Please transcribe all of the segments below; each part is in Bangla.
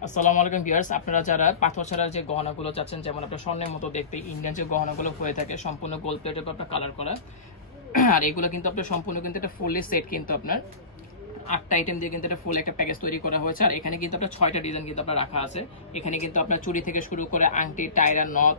আসসালামু আলাইকুম ভিউয়ার্স, আপনারা যারা পাথর ছাড়া যে গহনাগুলো চাচ্ছেন, যেমন আপনার স্বর্ণের মতো দেখতে ইন্ডিয়ান যে গহনাগুলো হয়ে থাকে সম্পূর্ণ গোল্ড প্লেটের উপর আপনার কালার করা, আর এগুলো কিন্তু আপনার সম্পূর্ণ কিন্তু একটা ফুললি সেট কিন্তু আপনার 8টা আইটেম দিয়ে কিন্তু এটা ফুল একটা প্যাকেজ তৈরি করা হয়েছে। আর এখানে কিন্তু আপনার 6টা ডিজাইন কিন্তু আপনার রাখা আছে। এখানে কিন্তু আপনার চুড়ি থেকে শুরু করে আংটি, টায়রা, নথ,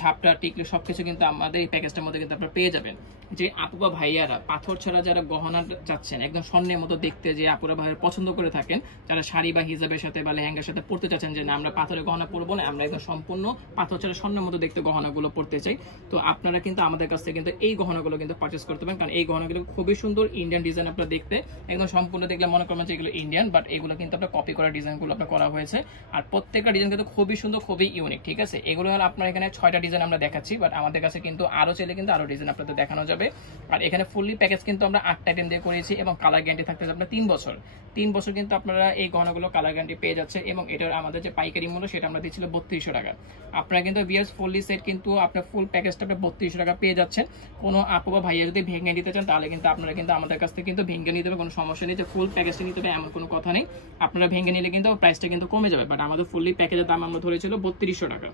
ঝাপটা, টিকলি সবকিছু কিন্তু আমাদের এই প্যাকেজটার মধ্যে কিন্তু আপনারা পেয়ে যাবেন। যে আপু বা ভাইয়ারা পাথর ছাড়া যারা গহনা চাচ্ছেন একদম স্বর্ণের মতো দেখতে, যে আপুরা ভাইয়ের পছন্দ করে থাকেন, যারা শাড়ি বা হিজাবের সাথে বা লেহেঙ্গার সাথে পড়তে চাচ্ছেন যে না আমরা পাথরের গহনা পরবো না, আমরা একদম সম্পূর্ণ পাথর ছাড়া স্বর্ণের মতো দেখতে গহনাগুলো পড়তে চাই, তো আপনারা কিন্তু আমাদের কাছ থেকে কিন্তু এই গহনাগুলো কিন্তু পারচেস করতে পারেন। কারণ এই গহনাগুলো খুবই সুন্দর ইন্ডিয়ান ডিজাইন, আপনারা দেখতে একদম সম্পূর্ণ দেখলে মনে করবেন যে এগুলো ইন্ডিয়ান, বাট এগুলো কিন্তু আপনার কপি করা ডিজাইনগুলো আপনার করা হয়েছে। আর প্রত্যেকটা ডিজাইন কিন্তু খুবই সুন্দর, খুবই ইউনিক। ঠিক আছে, এগুলো হলো আপনার এখানে 6টা ডিজাইন আমরা দেখাচ্ছি, বাট আমাদের কাছে কিন্তু আরো চাইলে কিন্তু আরো ডিজাইন আপনাদের দেখানো যাবে। আর এখানে ফুললি প্যাকেজ কিন্তু আমরা 8টা আইটেম দিয়ে করেছি এবং কালার গ্যারান্টি থাকতেছে আপনার 3 বছর। 3 বছর কিন্তু আপনারা এই গহনাগুলো কালার গ্যারান্টি পেয়ে যাচ্ছে এবং এটার আমাদের যে পাইকারি মূল্য সেটা আমরা দিচ্ছিল 3200 টাকা। আপনারা কিন্তু বিয়ার্স ফুললি সেট কিন্তু আপনার ফুল প্যাকেজটা আপনি 3200 টাকা পেয়ে যাচ্ছেন। কোনো আপু বা ভাইয়া যদি ভেঙে নিতে চান তাহলে কিন্তু আপনারা কিন্তু আমাদের কাছ থেকে কিন্তু ভেঙে নিতে হবে, কোনো সমস্যা নেই। যে ফুল প্যাকেজটা নিতে হবে এমন কোনো কথা নেই, আপনারা ভেঙে নিলে কিন্তু প্রাইসটা কিন্তু কমে যাবে। বাট আমাদের ফুললি প্যাকেজের দাম আমরা ধরেছিল 3200 টাকা।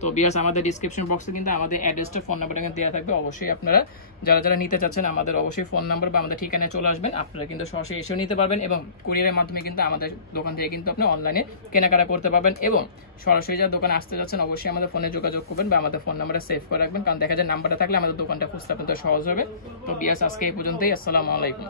তো বিয়ার্স আমাদের ডিসক্রিপশন বক্সে কিন্তু আমাদের অ্যাড্রেসটা, ফোন নাম্বারটা কিন্তু দেওয়া থাকবে। অবশ্যই আপনারা যারা যারা নিতে চাচ্ছেন আমাদের অবশ্যই ফোন নাম্বার বা আমাদের ঠিকানায় চলে আসবেন, আপনারা কিন্তু সরাসরি এসেও নিতে পারবেন এবং কুরিয়ারের মাধ্যমে কিন্তু আমাদের দোকান থেকে কিন্তু আপনি অনলাইনে কেনাকাটা করতে পারবেন। এবং সরাসরি যারা দোকানে আসতে যাচ্ছেন অবশ্যই আমাদের ফোনে যোগাযোগ করবেন বা আমাদের ফোন নাম্বারটা সেভ করে রাখবেন, কারণ দেখা যায় নাম্বারটা থাকলে আমাদের দোকানটা খুঁজতে আপনাদের সহজ হবে। তো বিয়ার্স আজকে এই পর্যন্তই। আসসালামু আলাইকুম।